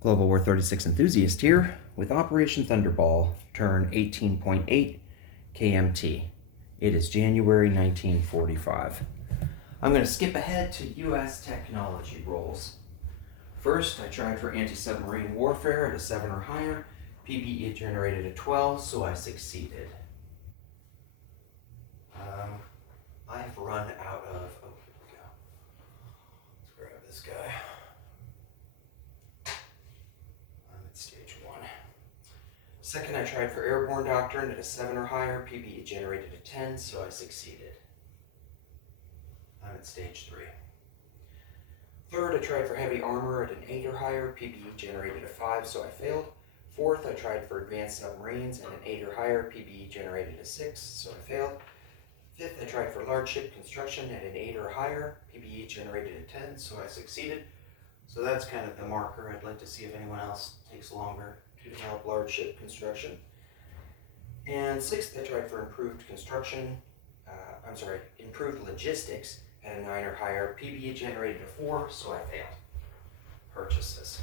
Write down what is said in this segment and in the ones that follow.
Global War 36 enthusiast here with Operation Thunderball, turn 18.8 KMT. It is January 1945. I'm going to skip ahead to U.S. technology roles. First, I tried for anti-submarine warfare at a 7 or higher. PBE generated a 12, so I succeeded. I have run out of... Oh, here we go. Let's grab this guy. I'm at stage 1. Second, I tried for airborne doctrine at a 7 or higher. PBE generated a 10, so I succeeded. I'm at stage 3. Third, I tried for heavy armor at an 8 or higher. PBE generated a 5, so I failed. Fourth, I tried for advanced submarines at an 8 or higher. PBE generated a 6, so I failed. Fifth, I tried for large ship construction at an 8 or higher. PBE generated a 10, so I succeeded. So that's kind of the marker. I'd like to see if anyone else takes longer to develop large ship construction. And sixth, I tried for improved improved logistics at a 9 or higher. PBE generated a 4, so I failed. Purchases.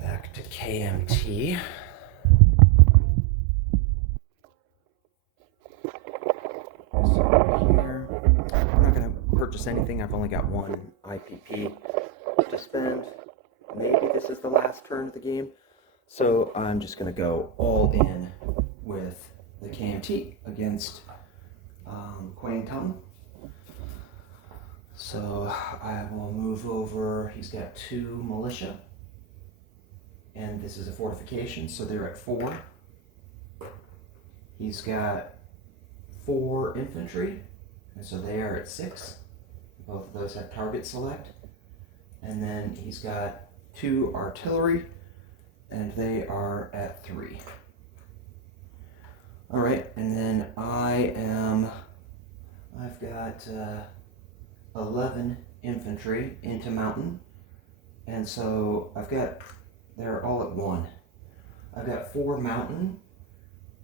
Back to KMT. So here, I'm not going to purchase anything. I've only got one IPP to spend. Maybe this is the last turn of the game. So I'm just going to go all in with the KMT against Quang Tung. So I will move over. He's got 2 militia. And this is a fortification, so they're at 4. He's got 4 infantry, and so they are at 6. Both of those have target select. And then he's got 2 artillery, and they are at 3. All right, and then I've got 11 infantry into mountain, and so they're all at 1. I've got 4 mountain.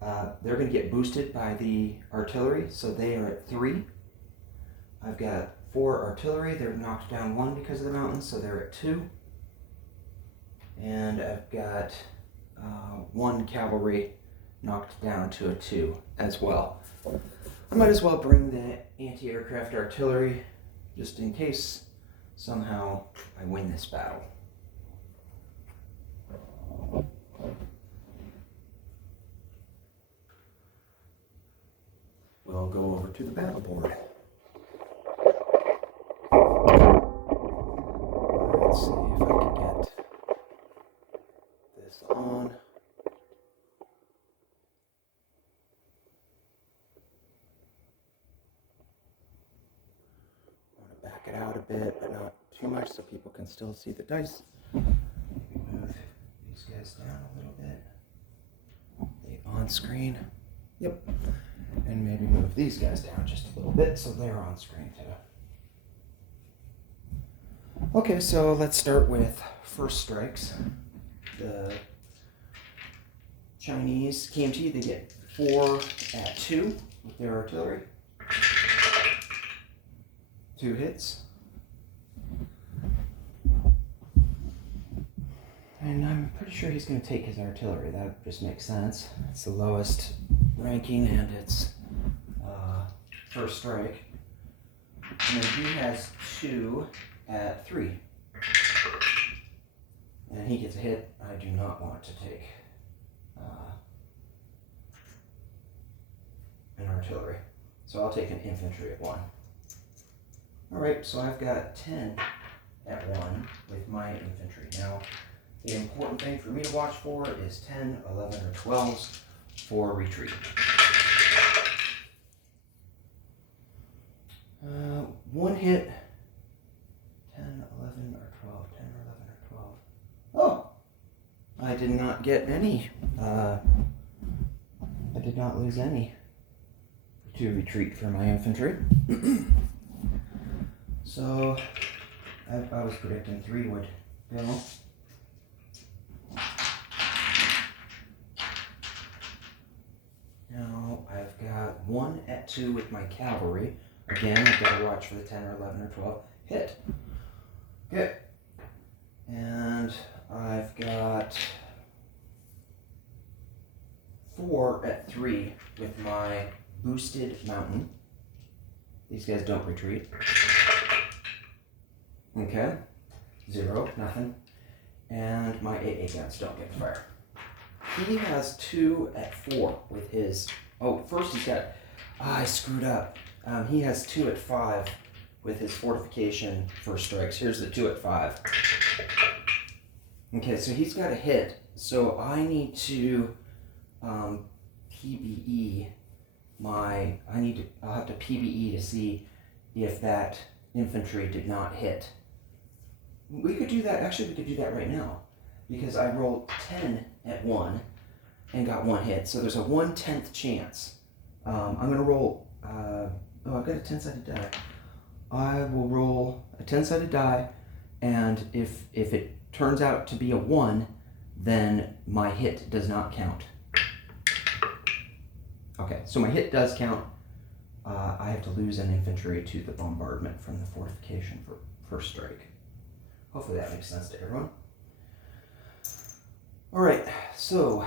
They're going to get boosted by the artillery, so they are at 3. I've got 4 artillery. They're knocked down 1 because of the mountains, so they're at 2. And I've got 1 cavalry knocked down to a 2 as well. I might as well bring the anti-aircraft artillery just in case somehow I win this battle. We'll go over to the battle board. Let's see if I can get this on. I want to back it out a bit, but not too much so people can still see the dice. Move these guys down a little bit. They on screen. Yep. And maybe move these guys down just a little bit so they're on screen too. Okay, so let's start with first strikes. The Chinese KMT, they get 4 at 2 with their artillery. 2 hits. And I'm pretty sure he's going to take his artillery. That just makes sense. It's the lowest ranking and it's first strike. And then he has 2 at 3. And he gets a hit. I do not want to take an artillery. So I'll take an infantry at 1. Alright, so I've got 10 at 1 with my infantry. Now, the important thing for me to watch for is 10, 11, or 12s for retreat. 1 hit, 10, 11, or 12, 10, 11, or 12. Oh! I did not get any. I did not lose any to retreat for my infantry. So, I was predicting 3 would go. Now, I've got 1 at 2 with my cavalry. Again, I've got to watch for the 10 or 11 or 12 hit. Good. boosted mountain. These guys don't retreat. Okay. 0, nothing. And my AA guns don't get fire. He has 2 at 4 with his... Oh, first he's got... I screwed up. He has 2 at 5 with his fortification first strikes. Here's the 2 at 5. Okay, so he's got a hit. So I need to PBE my... I'll have to PBE to see if that infantry did not hit. We could do that. Actually, we could do that right now. Because I rolled 10 at 1 and got 1 hit. So there's a 1/10 chance. I'm going to roll... I've got a 10-sided die. I will roll a 10-sided die, and if it turns out to be a 1, then my hit does not count. Okay, so my hit does count. I have to lose an infantry to the bombardment from the fortification for first strike. Hopefully that makes sense to everyone. All right, so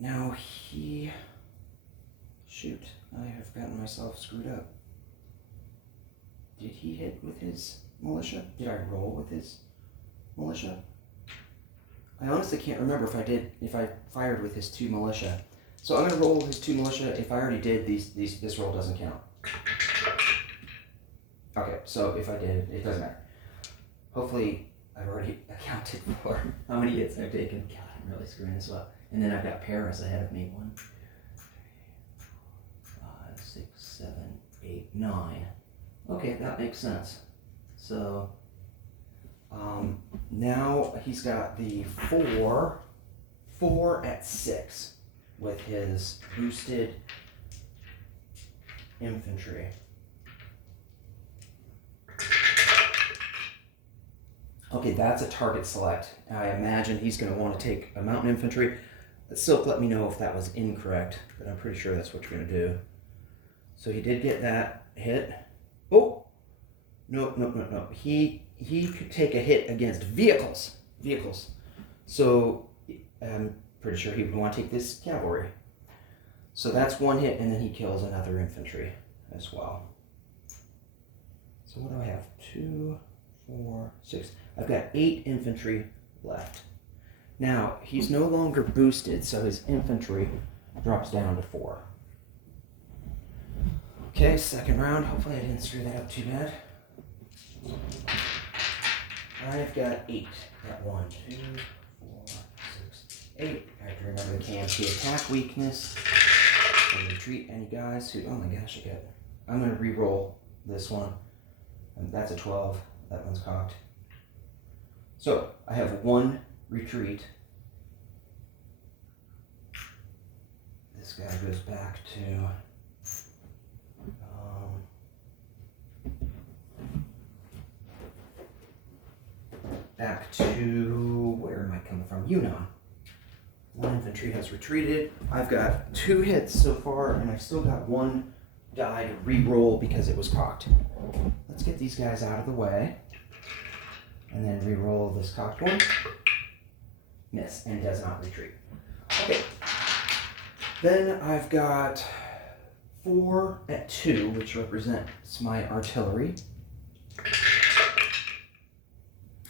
now he... Shoot, I have gotten myself screwed up. Did he hit with his militia? Did I roll with his militia? I honestly can't remember if I fired with his 2 militia. So I'm going to roll his 2 militia. If I already did, this roll doesn't count. Okay, so if I did, it doesn't matter. Hopefully I've already accounted for how many hits I've taken. God, I'm really screwing this up. And then I've got Paris ahead of me. 1, 3, 4, 5, 6, 7, 8, 9. Okay, that makes sense. So now he's got the 4 at 6 with his boosted infantry. Okay, that's a target select. I imagine he's going to want to take a mountain infantry. Silk, let me know if that was incorrect, but I'm pretty sure that's what you're going to do. So he did get that hit. Oh! No. He could take a hit against vehicles. So I'm pretty sure he would want to take this cavalry. So that's 1 hit, and then he kills another infantry as well. So what do I have? 2, 4, 6. I've got 8 infantry left. Now, he's no longer boosted, so his infantry drops down to 4. Okay, second round. Hopefully I didn't screw that up too bad. I've got 8 at 1, 2, 4, 6, 8. I have to remember the KMT attack weakness. And retreat any guys who... Oh my gosh, I'm going to re-roll this one. And that's a 12. That one's cocked. So, I have 1 retreat. This guy goes back to... where am I coming from? Yunnan. 1 infantry has retreated. I've got 2 hits so far, and I've still got 1 die to re-roll because it was cocked. Let's get these guys out of the way, and then re-roll this cocked one. Miss, and does not retreat. Okay. Then I've got 4 at 2, which represents my artillery.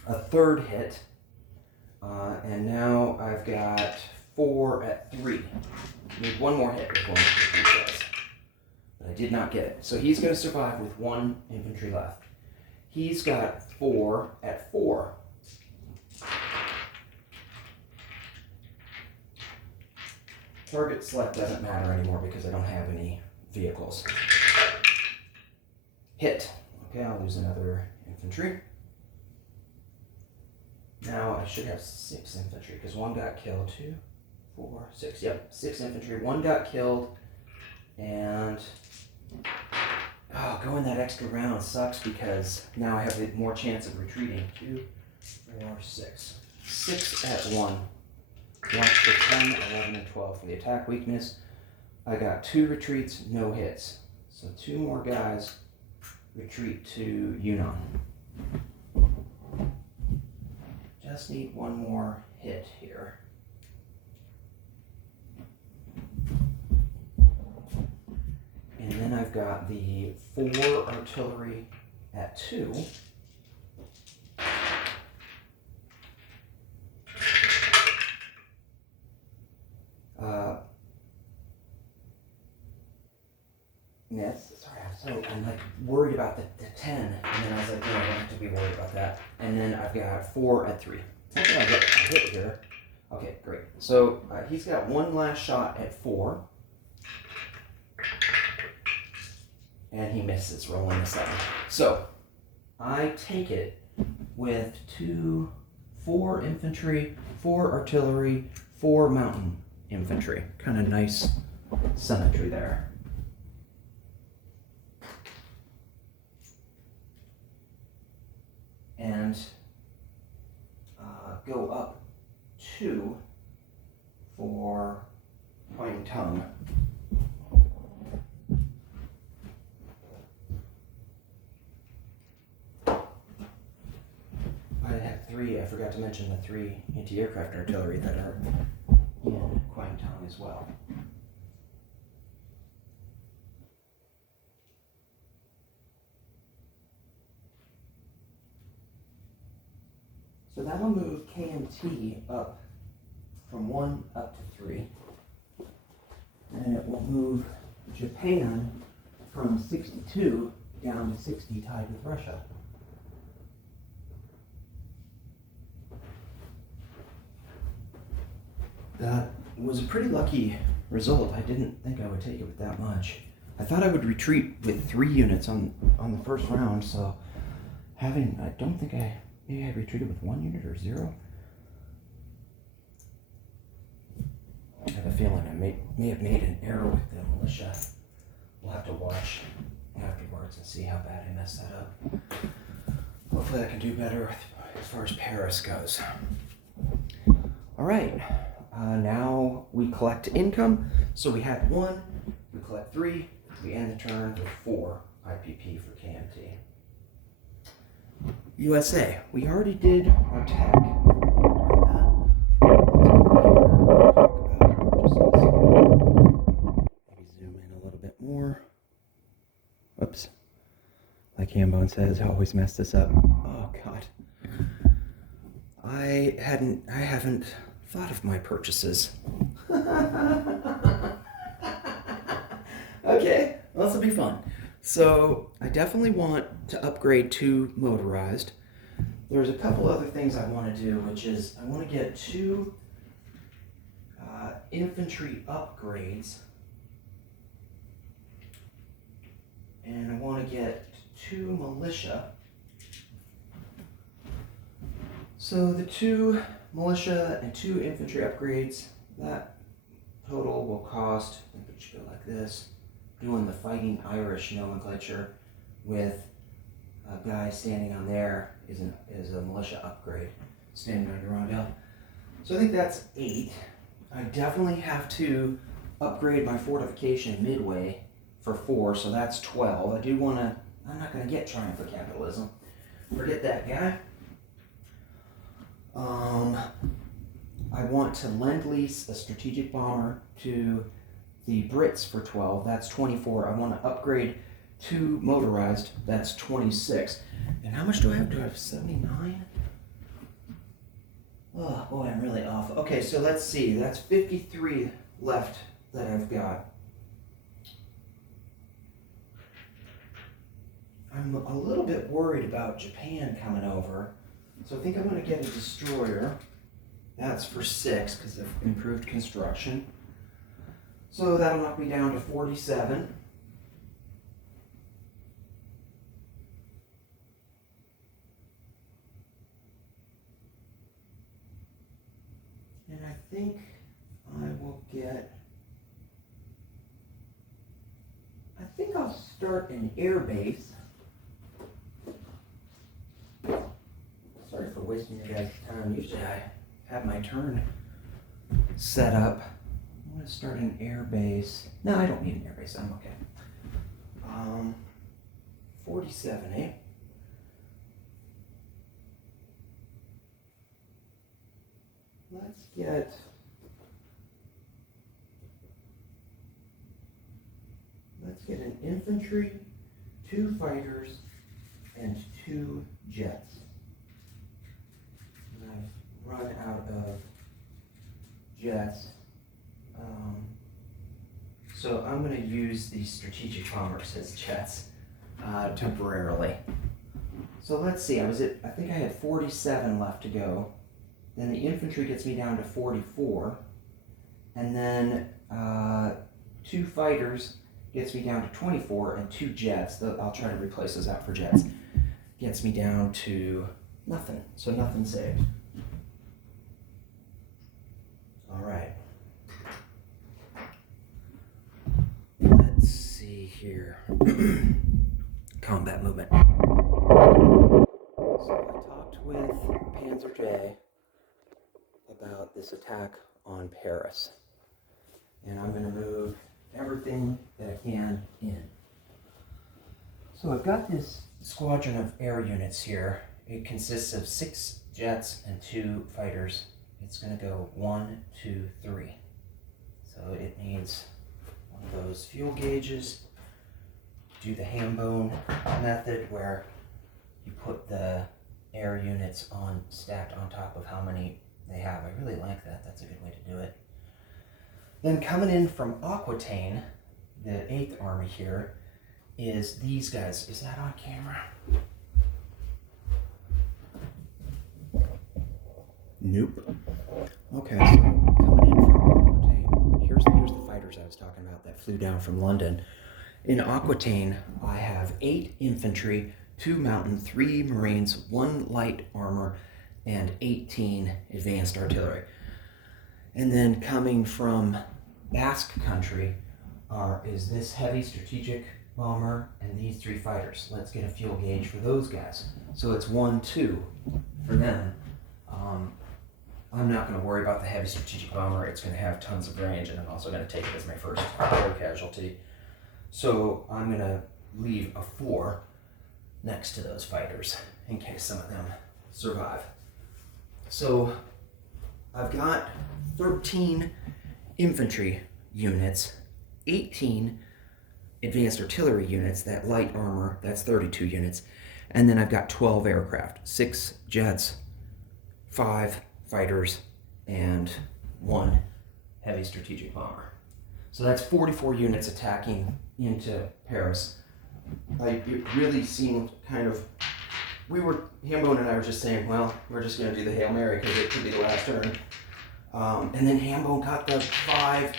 A 3rd hit, and now I've got 4 at 3. Need 1 more hit with 1 infantry guys. But I did not get it. So he's going to survive with 1 infantry left. He's got 4 at 4. Target select doesn't matter anymore because I don't have any vehicles. Hit. Okay, I'll lose another infantry. Now I should have 6 infantry because 1 got killed. 2, 4, 6. Yep, 6 infantry. 1 got killed, and going that extra round sucks because now I have more chance of retreating. 2, 4, 6. 6 at 1. Watch for 10, 11, and 12 for the attack weakness. I got 2 retreats, no hits. So 2 more guys retreat to Yunnan. Just need 1 more hit here. I've got the 4 artillery at 2. Yes, sorry, I'm like worried about the 10, and then I was like, no, I don't have to be worried about that. And then I've got 4 at 3. Something I hit here. Okay, great. So he's got one last shot at 4. And he misses, rolling a 7. So I take it with 4 infantry, 4 artillery, 4 mountain infantry. Kind of nice symmetry there. And go up 2 for pointing tongue. I have 3, I forgot to mention the 3 anti-aircraft artillery that are in Kwangtung as well. So that'll move KMT up from 1 up to 3. And it will move Japan from 62 down to 60, tied with Russia. That was a pretty lucky result. I didn't think I would take it with that much. I thought I would retreat with 3 units on the first round, so maybe I retreated with 1 unit or 0. I have a feeling I may have made an error with the militia. We'll have to watch afterwards and see how bad I messed that up. Hopefully I can do better as far as Paris goes. All right, now we collect income. So we had 1, we collect 3, we end the turn with 4 IPP for KMT. USA, we already did our tech. Maybe zoom in a little bit more. Whoops. Like Hambone says, I always mess this up. Oh God. I haven't thought of my purchases. Okay, well, this will be fun. So I definitely want to upgrade to motorized. There's a couple other things I want to do, which is I want to get 2 infantry upgrades, and I want to get 2 militia. So the 2 militia and 2 infantry upgrades, that total will cost, I think it should go like this, doing the Fighting Irish nomenclature with a guy standing on there is a militia upgrade, standing on Durandal. So I think that's 8. I definitely have to upgrade my fortification midway for 4, so that's 12. I'm not going to get Triumph of Capitalism. Forget that guy. I want to lend-lease a strategic bomber to the Brits for 12. That's 24. I want to upgrade 2 motorized. That's 26. And how much do I have? Do I have 79? Oh boy, I'm really off. Okay, so let's see. That's 53 left that I've got. I'm a little bit worried about Japan coming over. So I think I'm going to get a destroyer. That's for 6 because of improved construction. So that'll knock me down to 47. And I think I'll start an air base. Sorry for wasting your guys' time. Usually I have my turn set up. I'm going to start an air base. No, I don't need an air base. I'm okay. 47, eh? Let's get an infantry, 2 fighters, and 2 jets. And I've run out of jets. So I'm going to use these strategic bombers as jets temporarily. So let's see, I think I had 47 left to go. Then the infantry gets me down to 44. And then 2 fighters gets me down to 24, and 2 jets, I'll try to replace those out for jets, gets me down to nothing. So nothing saved. All right. Let's see here. Combat movement. So I talked with Panzer J about this attack on Paris. And I'm going to move everything that I can in. So I've got this squadron of air units here. It consists of 6 jets and 2 fighters. It's going to go 1, 2, 3. So it needs one of those fuel gauges. Do the ham bone method where you put the air units stacked on top of how many they have. I really like that. That's a good way to do it. Then coming in from Aquitaine, the 8th Army here, is these guys. Is that on camera? Nope. Okay, so coming in from Aquitaine, here's the fighters I was talking about that flew down from London. In Aquitaine, I have 8 infantry, 2 mountain, 3 marines, 1 light armor, and 18 advanced artillery. And then coming from Basque country is this heavy strategic bomber and these 3 fighters. Let's get a fuel gauge for those guys. So it's 1, 2 for them. I'm not going to worry about the heavy strategic bomber. It's going to have tons of range, and I'm also going to take it as my first air casualty. So I'm going to leave a 4 next to those fighters in case some of them survive. So I've got 13 infantry units, 18 advanced artillery units, that light armor, that's 32 units, and then I've got 12 aircraft, 6 jets, 5 fighters, and 1 heavy strategic bomber. So that's 44 units attacking into Paris. It really seemed kind of, Hambone and I were just saying, well, we're just going to do the Hail Mary because it could be the last turn. And then Hambone got the 5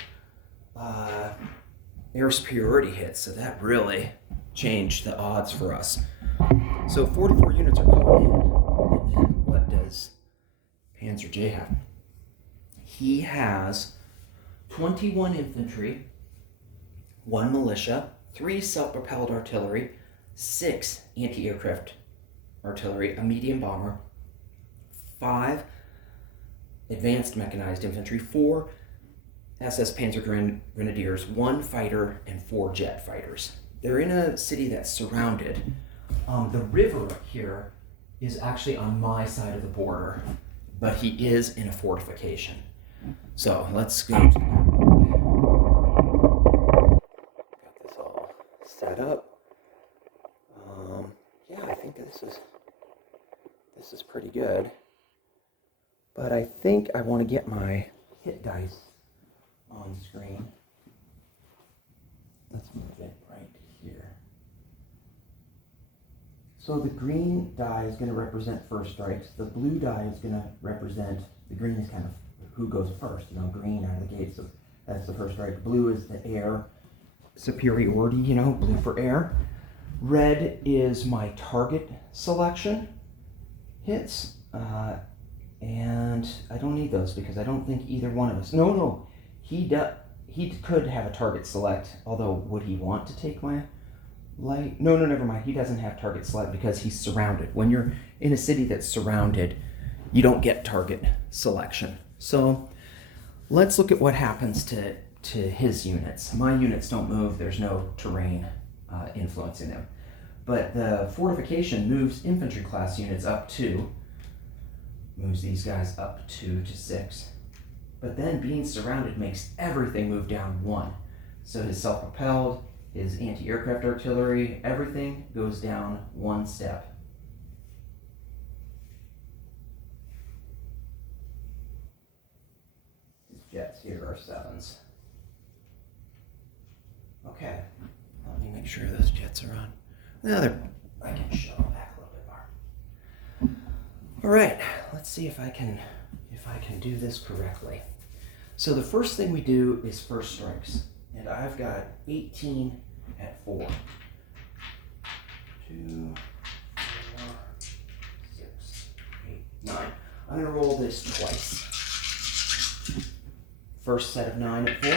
air superiority hits, so that really changed the odds for us. So 44 units are going in, and then what does Panzer J have? He has 21 infantry, 1 militia, 3 self-propelled artillery, 6 anti-aircraft artillery, a medium bomber, 5 advanced mechanized infantry, 4 SS Panzer Grenadiers, 1 fighter, and 4 jet fighters. They're in a city that's surrounded. The river here is actually on my side of the border, but he is in a fortification. So let's go to that. Got this all set up. Yeah, I think this is pretty good. But I think I want to get my hit dice on screen. Let's move it right here. So the green die is going to represent first strikes. The blue die is going to represent, the green is kind of who goes first, green out of the gate, so that's the first strike. Blue is the air superiority, blue for air. Red is my target selection hits, and I don't need those because I don't think either one of us, no, he could have a target select, although would he want to take my light? No, never mind, he doesn't have target select because he's surrounded. When you're in a city that's surrounded, you don't get target selection. So let's look at what happens to his units. My units don't move, there's no terrain influencing them. But the fortification moves infantry class units up 2, moves these guys up 2 to 6. But then being surrounded makes everything move down 1. So his self-propelled, his anti-aircraft artillery, everything goes down one step. His jets here are 7s. Okay, let me make sure those jets are on. Now I can show them back a little bit more. All right, let's see if I can do this correctly. So the first thing we do is first strikes, and I've got 18 at 4. 2, 4, 6, 8, 9. I'm gonna roll this twice. First set of 9 at 4.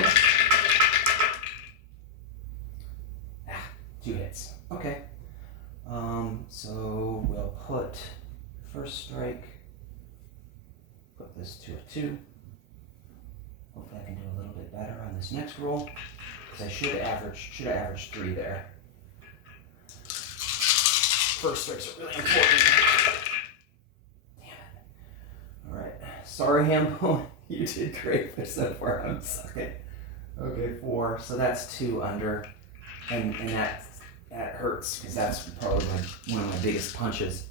2 hits. Okay. So we'll put first strike, put this to a 2. Hopefully I can do a little bit better on this next roll, because I should have averaged 3 there. First strikes are really important. Damn it. Alright. Sorry, Hambo. You did great for so far. I'm sucking. Okay, 4. So that's 2 under. And that hurts, because that's probably one of my biggest punches.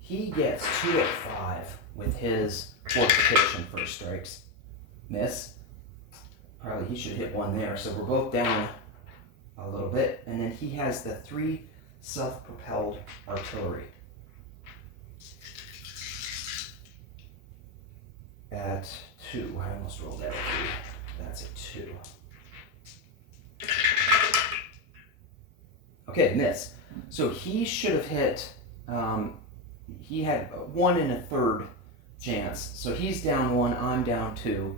He gets 2 at 5 with his fortification first strikes. Miss. Probably he should hit 1 there. So we're both down a little bit. And then he has the 3 self-propelled artillery at 2. I almost rolled that at 3. That's a 2. Okay, miss. So he should have hit, he had 1 1/3 chance. So he's down 1, I'm down 2.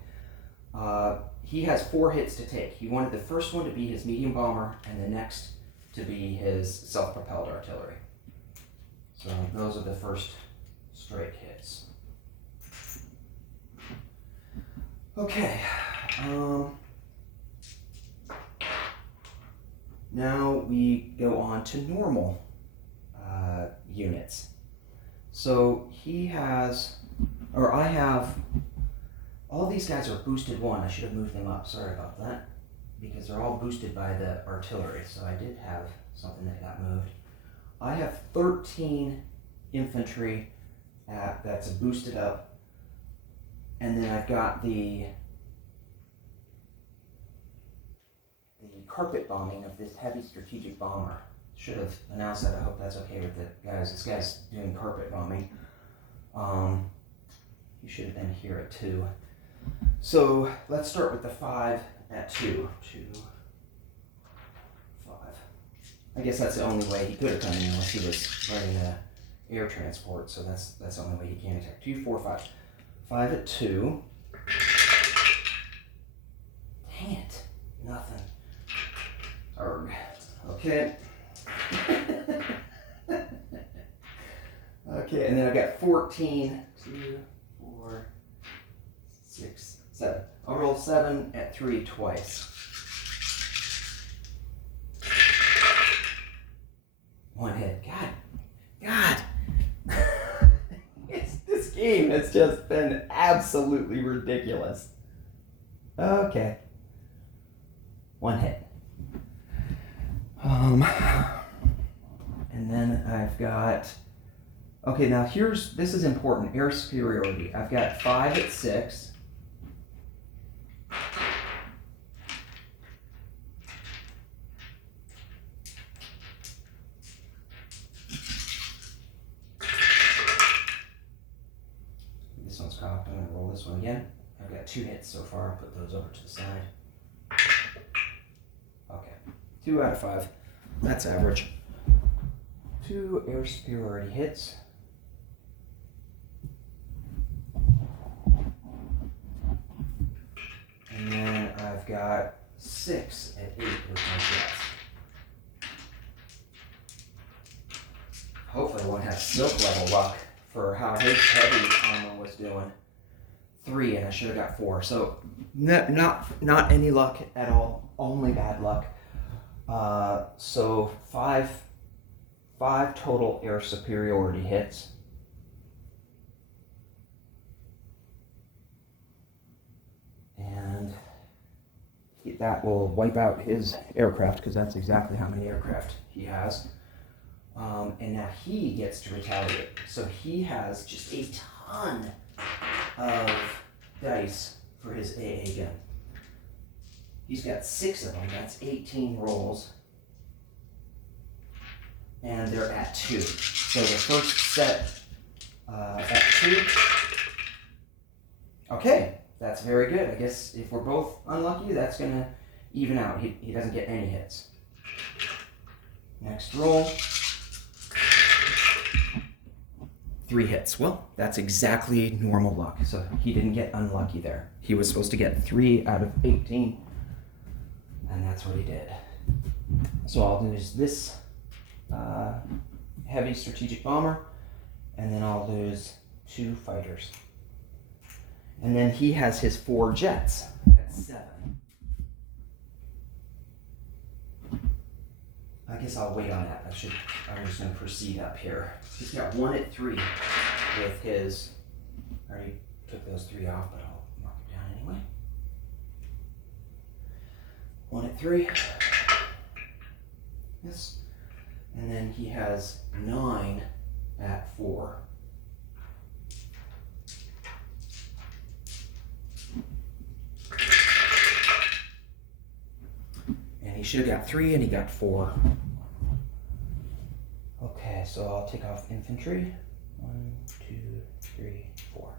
He has 4 hits to take. He wanted the first one to be his medium bomber and the next to be his self-propelled artillery. So those are the first straight hits. Okay. Now we go on to normal units. So he has, or I have, all these guys are boosted 1. I should have moved them up. Sorry about that. Because they're all boosted by the artillery. So I did have something that got moved. I have 13 infantry that's boosted up. And then I've got the carpet bombing of this heavy strategic bomber. Should have announced that. I hope that's okay with it, guys. This guy's doing carpet bombing. He should have been here at 2. So let's start with the 5 at 2. 2, 5. I guess that's the only way he could have come in unless he was running the air transport. So that's the only way he can attack. 2, 4, 5. 5 at 2. Dang it. Nothing. Arg. Okay. Okay, and then I've got 14. 2, 4, 6, 7. I'll roll 7 at 3 twice. 1 hit. God. This game has just been absolutely ridiculous. Okay. 1 hit. And then I've got, okay, now this is important, air superiority. I've got 5 at 6. This one's cocked. I'm going to roll this one again. I've got 2 hits so far. I'll put those over to the side. Okay, 2 out of 5. That's average. 2 air superiority hits. And then I've got 6 at 8 with my jets. Hopefully I won't have silk level luck for how his heavy armor was doing. 3, and I should have got 4. So not any luck at all, only bad luck. So 5 total air superiority hits. And that will wipe out his aircraft, because that's exactly how many aircraft he has. And now he gets to retaliate. So he has just a ton of dice for his AA gun. He's got 6 of them. That's 18 rolls. And they're at 2. So the first set at 2. Okay, that's very good. I guess if we're both unlucky, that's going to even out. He doesn't get any hits. Next roll. 3 hits. Well, that's exactly normal luck. So he didn't get unlucky there. He was supposed to get 3 out of 18. And that's what he did. So I'll lose this heavy strategic bomber, and then I'll lose 2 fighters. And then he has his 4 jets at 7. I guess I'll wait on that. I'm just going to proceed up here. He's got 1 at 3 with his. I already took those 3 off, but I'll mark it down anyway. 1 at 3. Yes. And then he has 9 at 4. And he should have got 3, and he got 4. Okay, so I'll take off infantry. 1, 2, 3, 4.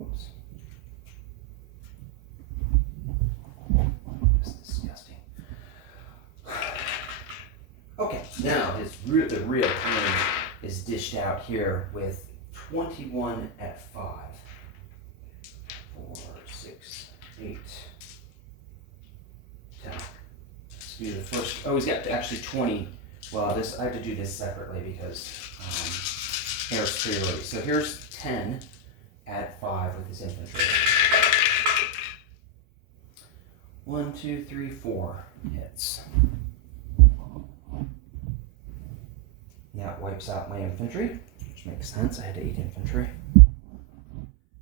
Oops. That's disgusting. Okay, now the real pain is dished out here with 21 at 5. 4, 6, 8, 10. Let's do the first. Oh, he's got actually 20. Well, I have to do this separately because air superiority. So here's 10 at 5 with his infantry. 1, 2, 3, 4 hits. That wipes out my infantry, which makes sense. I had 8 infantry.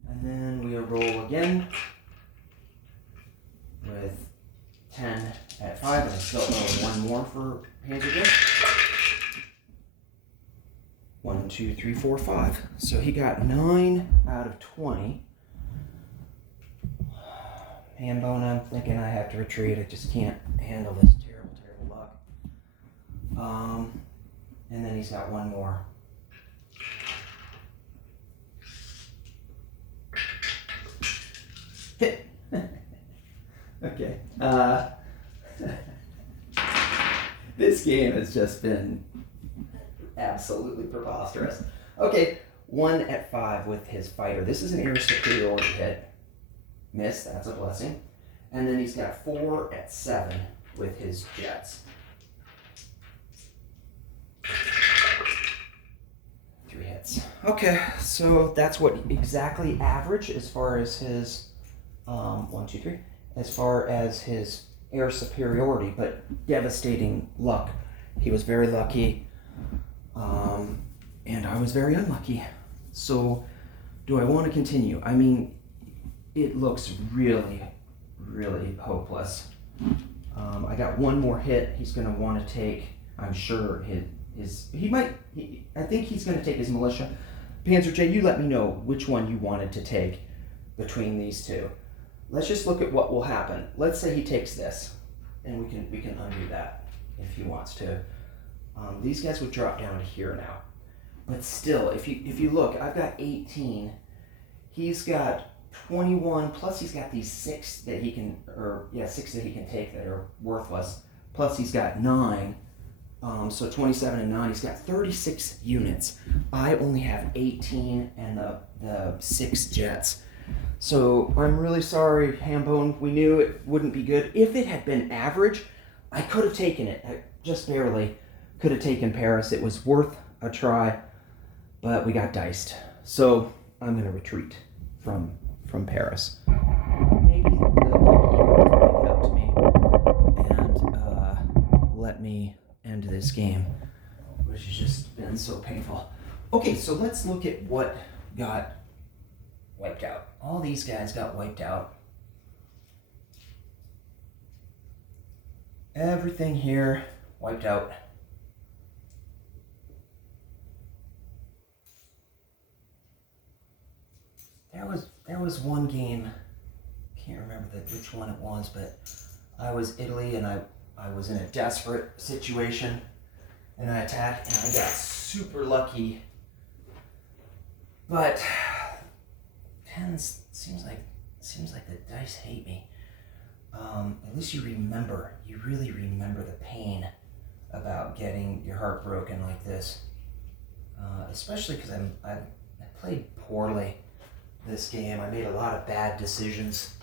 And then we roll again with 10 at 5, and I still owe 1 more for Panzer. 1, 2, 3, 4, 5. So he got 9 out of 20. Hambone, I'm thinking I have to retreat. I just can't handle this terrible luck. And then he's got 1 more. Hit. Okay. This game has just been absolutely preposterous. Okay, 1 at 5 with his fighter. This is an air superiority hit. Miss, that's a blessing. And then he's got 4 at 7 with his jets. 3 hits. Okay, so that's what exactly average as far as his 1, 2, 3. As far as his air superiority, but devastating luck. He was very lucky, and I was very unlucky. So, do I want to continue? I mean, it looks really hopeless. I got 1 more hit. He's going to want to take, I'm sure, I think he's going to take his militia. Panzer J, you let me know which one you wanted to take between these 2. Let's just look at what will happen. Let's say he takes this, and we can undo that if he wants to. These guys would drop down to here now. But still, if you look, I've got 18. He's got 21, plus he's got these 6 that he can, 6 that he can take that are worthless. Plus he's got 9. So 27 and 9, he's got 36 units. I only have 18 and the 6 jets. So I'm really sorry, Hambone. We knew it wouldn't be good. If it had been average, I could have taken it. I just barely could have taken Paris. It was worth a try, but we got diced. So I'm going to retreat from Paris. Maybe the people will make it up to me and let me end this game, which has just been so painful. Okay, so let's look at what got wiped out. All these guys got wiped out. everything here wiped out. There was one game, can't remember which one it was, but I was Italy and I was in a desperate situation and I attacked and I got super lucky. But seems like the dice hate me. At least you really remember the pain about getting your heart broken like this. Especially because I played poorly this game. I made a lot of bad decisions.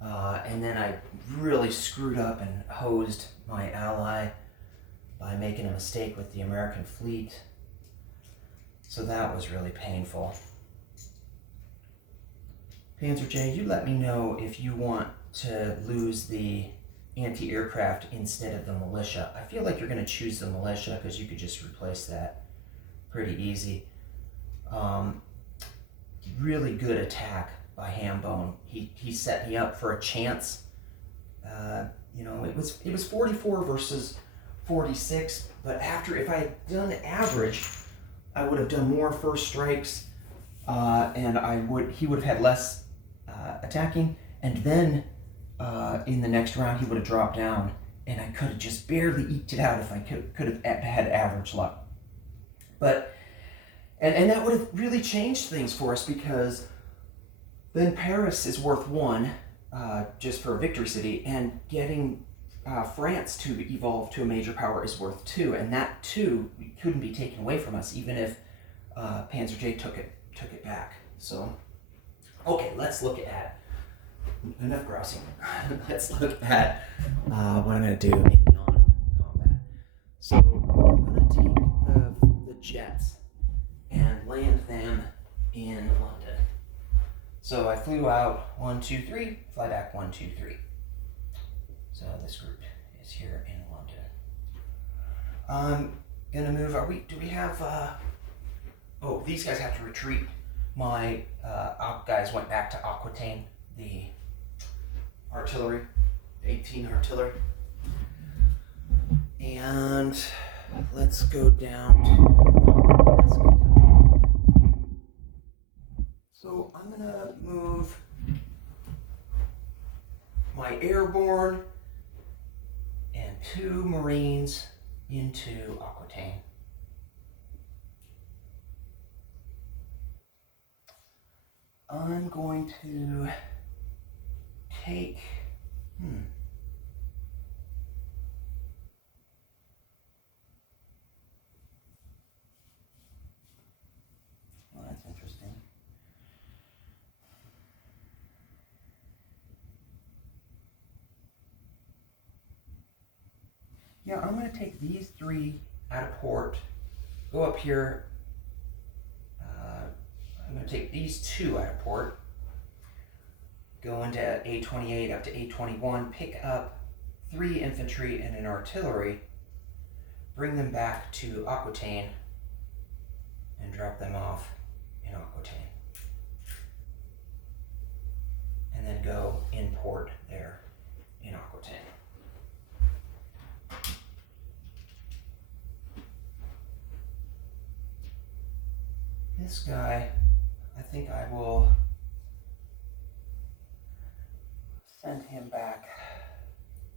And then I really screwed up and hosed my ally by making a mistake with the American fleet. So that was really painful. Panzer J, you let me know if you want to lose the anti-aircraft instead of the militia. I feel like you're going to choose the militia because you could just replace that pretty easy. Really good attack by Hambone. He set me up for a chance. It was 44 versus 46, but if I had done average, I would have done more first strikes, and he would have had less attacking, and then in the next round he would have dropped down, and I could have just barely eked it out if I could have had average luck. But and that would have really changed things for us, because then Paris is worth 1 just for a victory city, and getting France to evolve to a major power is worth 2, and that 2 couldn't be taken away from us, even if Panzer J took it back. So, okay, let's look at enough grousing. Let's look at what I'm going to do in non-combat. So I'm going to take the jets and land them in London. So I flew out 1, 2, 3, fly back 1, 2, 3. So this group is here in London. I'm gonna move. Do we have? Oh, these guys have to retreat. My guys went back to Aquitaine, the artillery, 18 artillery, and let's go down to. So I'm gonna move my airborne and 2 Marines into Aquitaine. I'm going to take, well, that's interesting. Yeah, I'm going to take these 3 out of port, go up here. I'm going to take these 2 out of port, go into 8.28 up to 8.21, pick up 3 infantry and an artillery, bring them back to Aquitaine, and drop them off in Aquitaine. And then go in port there in Aquitaine. This guy, I think I will send him back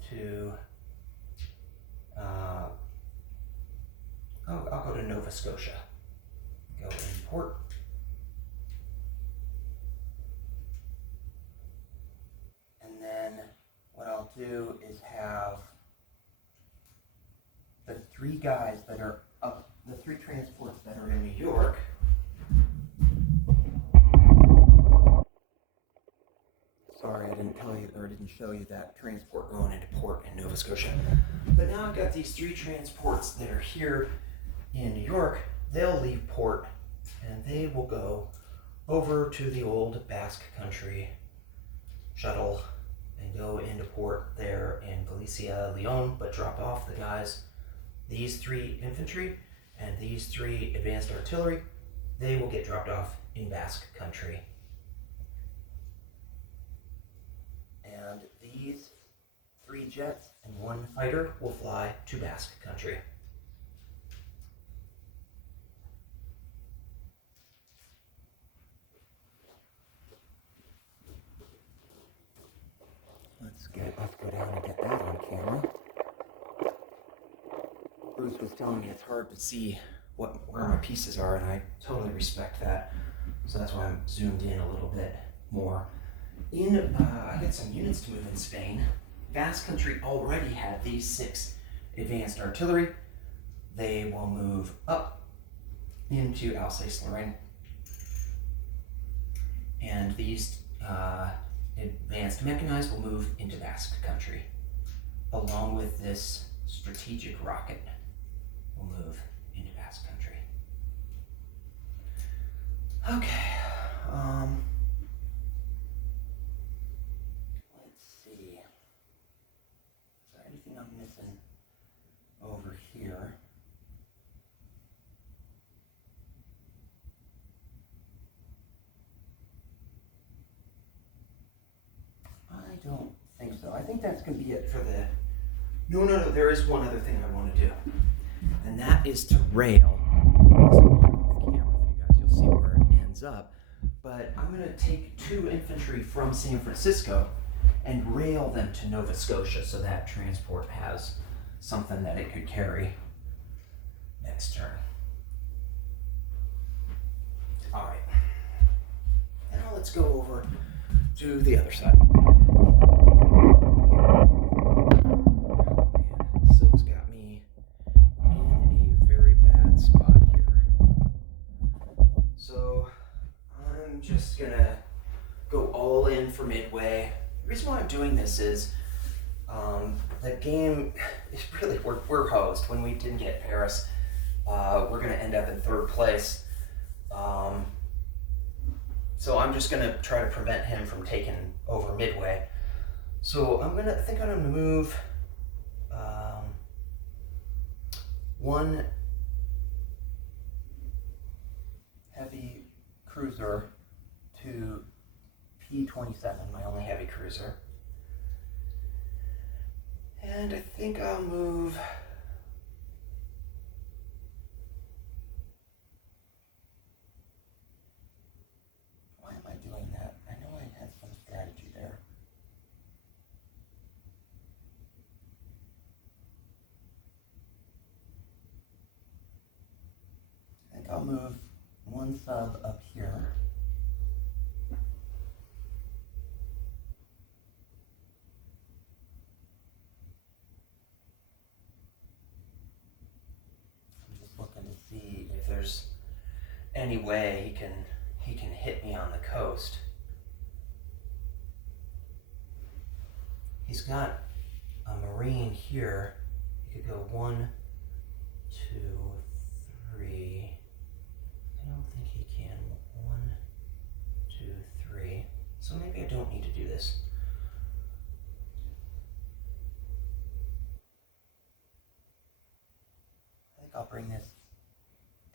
to, I'll go to Nova Scotia. Go in port. And then what I'll do is have the 3 guys that are up, the 3 transports that are in New York. Sorry, I didn't tell you, or didn't show you that transport going into port in Nova Scotia. But now I've got these 3 transports that are here in New York. They'll leave port and they will go over to the old Basque Country shuttle and go into port there in Galicia, Leon, but drop off the guys, these 3 infantry and these 3 advanced artillery. They will get dropped off in Basque Country. And these 3 jets and one fighter will fly to Basque Country. Let's go down and get that on camera. Bruce was telling me it's hard to see where my pieces are, and I totally respect that. So that's why I'm zoomed in a little bit more. I got some units to move in Spain. Basque Country already had these 6 advanced artillery. They will move up into Alsace-Lorraine. And these advanced mechanized will move into Basque Country, along with this strategic rocket will move into Basque Country. Okay, let's see. Is there anything I'm missing over here? I don't think so. I think that's going to be it for the... No, there is one other thing I want to do. And that is to rail. This will be off camera for you guys. You'll see where it ends up. But I'm going to take 2 infantry from San Francisco and rail them to Nova Scotia so that transport has something that it could carry next turn. All right. Now let's go over to the other side. Silk's got me in a very bad spot here. So I'm just gonna go all in for Midway. The reason why I'm doing this is the game is really, we're hosed. When we didn't get Paris, we're gonna end up in 3rd place. So I'm just gonna try to prevent him from taking over Midway. So I think I'm gonna move 1 heavy cruiser to P-27, my only heavy cruiser. And I think I'll move why am I doing that? I know I had some strategy there. I think I'll move 1 sub up here. I'm just looking to see if there's any way he can hit me on the coast. He's got a Marine here. He could go 1, 2, 3. I don't think he can. 1, 2, 3. So maybe I don't need to do this. I think I'll bring this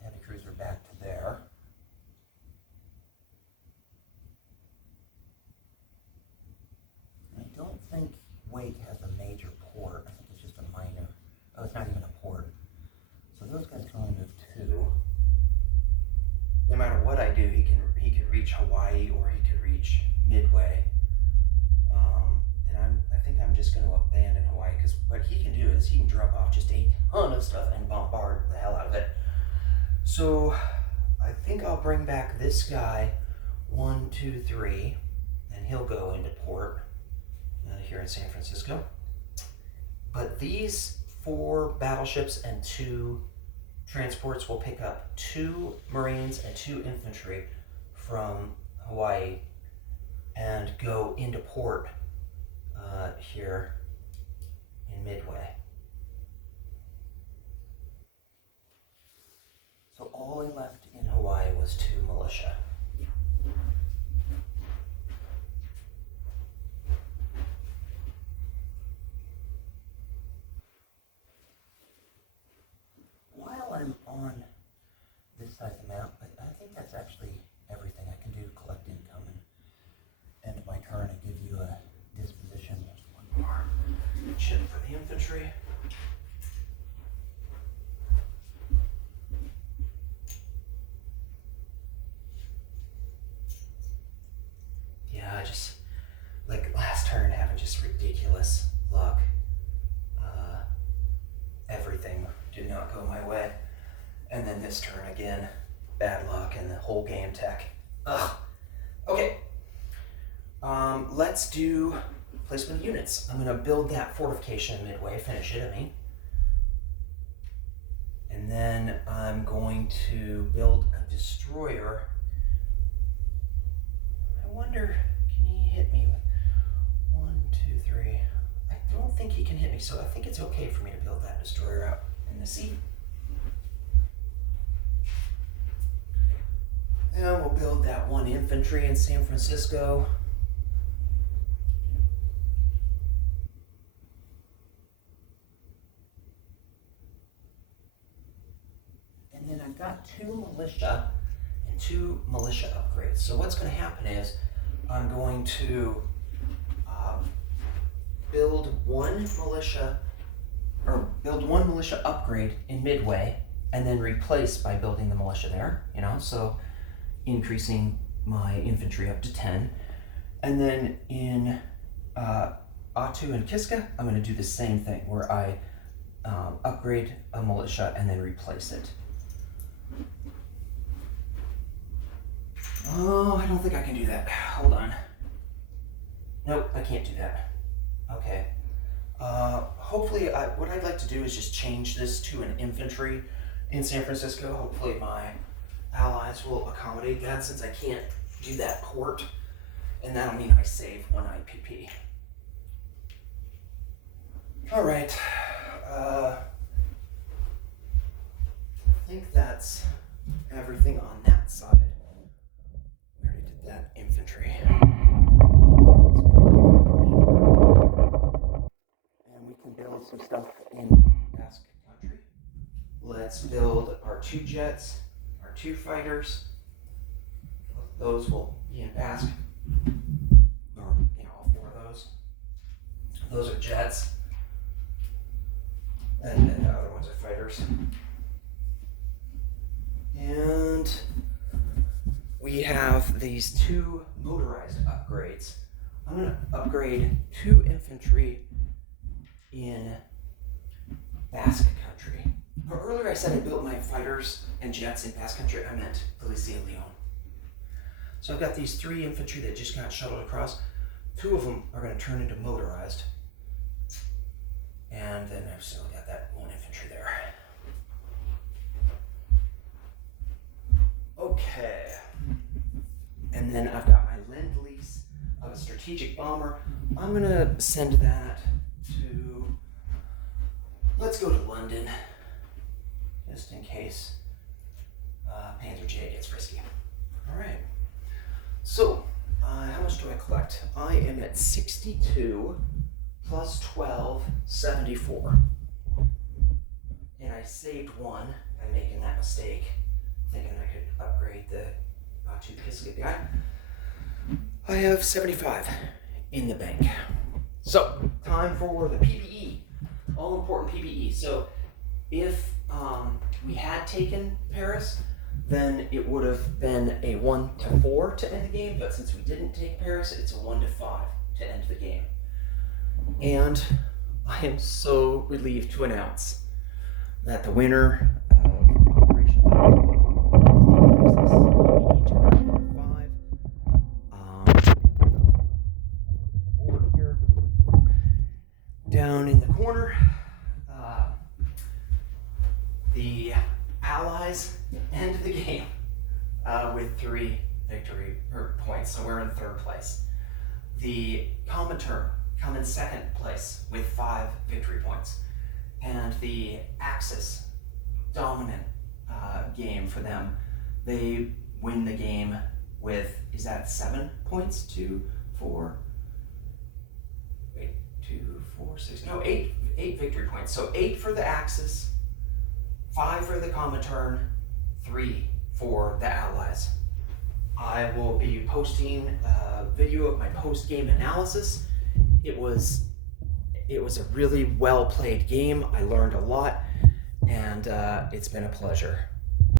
heavy cruiser back to there. I don't think Wake has a major port. I think it's just a minor. Oh, it's not even a port. So those guys can only move 2. No matter what I do, he could reach Hawaii or he could reach Midway. And I think I'm just going to abandon Hawaii because what he can do is he can drop off just a ton of stuff and bombard the hell out of it. So I think I'll bring back this guy 1, 2, 3, and he'll go into port here in San Francisco. But these 4 battleships and 2 transports will pick up 2 Marines and 2 infantry from Hawaii and go into port here in Midway. So all I left in Hawaii was 2 militia. While I'm on this side of the map, I think that's actually everything I can do. Collect income and end my turn and give you a disposition. There's 1 more chip for the infantry. infantry. Yeah, I just, like last turn, having just ridiculous luck. Everything did not go my way. And then this turn again, bad luck and the whole game tech. Ugh. Okay. Let's do placement of units. I'm gonna build that fortification midway, finish it, I mean. And then I'm going to build a destroyer. I wonder, can he hit me with 1, 2, 3? I don't think he can hit me, so I think it's okay for me to build that destroyer out in the sea. And we'll build that 1 infantry in San Francisco. And then I've got 2 militia and 2 militia upgrades. So what's going to happen is I'm going to build one militia upgrade in midway and then replace by building the militia there, you know, so increasing my infantry up to 10. And then in Atu and Kiska, I'm going to do the same thing where I upgrade a militia and then replace it. Oh, I don't think I can do that. Hold on. Nope, I can't do that. Okay. Hopefully, what I'd like to do is just change this to an infantry in San Francisco. Hopefully my allies will accommodate that since I can't do that port. And that'll mean I save 1 IPP. All right. I think that's everything on that side. We already did that infantry. And we can build some stuff in Basque Country. Let's build our 2 jets, our 2 fighters. Those will be in Basque. Or, you know, all 4 of those. Those are jets. And then the other ones are fighters. And we have these 2 motorized upgrades. I'm going to upgrade 2 infantry in Basque Country. But earlier I said I built my fighters and jets in Basque Country. I meant Galicia and Leon. So I've got these 3 infantry that just got shuttled across. 2 of them are going to turn into motorized. And then I've still got that 1 infantry there. Okay. And then I've got my Lend-Lease of a strategic bomber. I'm going to send that to, let's go to London, just in case Panzer J gets frisky. All right. So, how much do I collect? I am at 62 plus 12, 74. And I saved 1 by making that mistake, thinking I could upgrade the Atu Kiska guy. I have 75 in the bank. So, time for the PPE. All important PPE. So, if we had taken Paris, then it would have been a 1-4 to end the game. But since we didn't take Paris, it's a 1-5 to end the game. And I am so relieved to announce that the winner of Operation Thunderball is the Axis PPE Generator 5. Over here, down in the corner, the Allies end the game with 3 victory points, so we're in 3rd place. The Comintern come in 2nd place with 5 victory points. And the Axis, dominant game for them. They win the game with, is that 7 points? 2, 4, wait, 2, 4, 6, no, 8 victory points. So 8 for the Axis, 5 for the Comintern, 3 for the Allies. I will be posting a video of my post-game analysis. It was It was a really well played game. I learned a lot, and it's been a pleasure.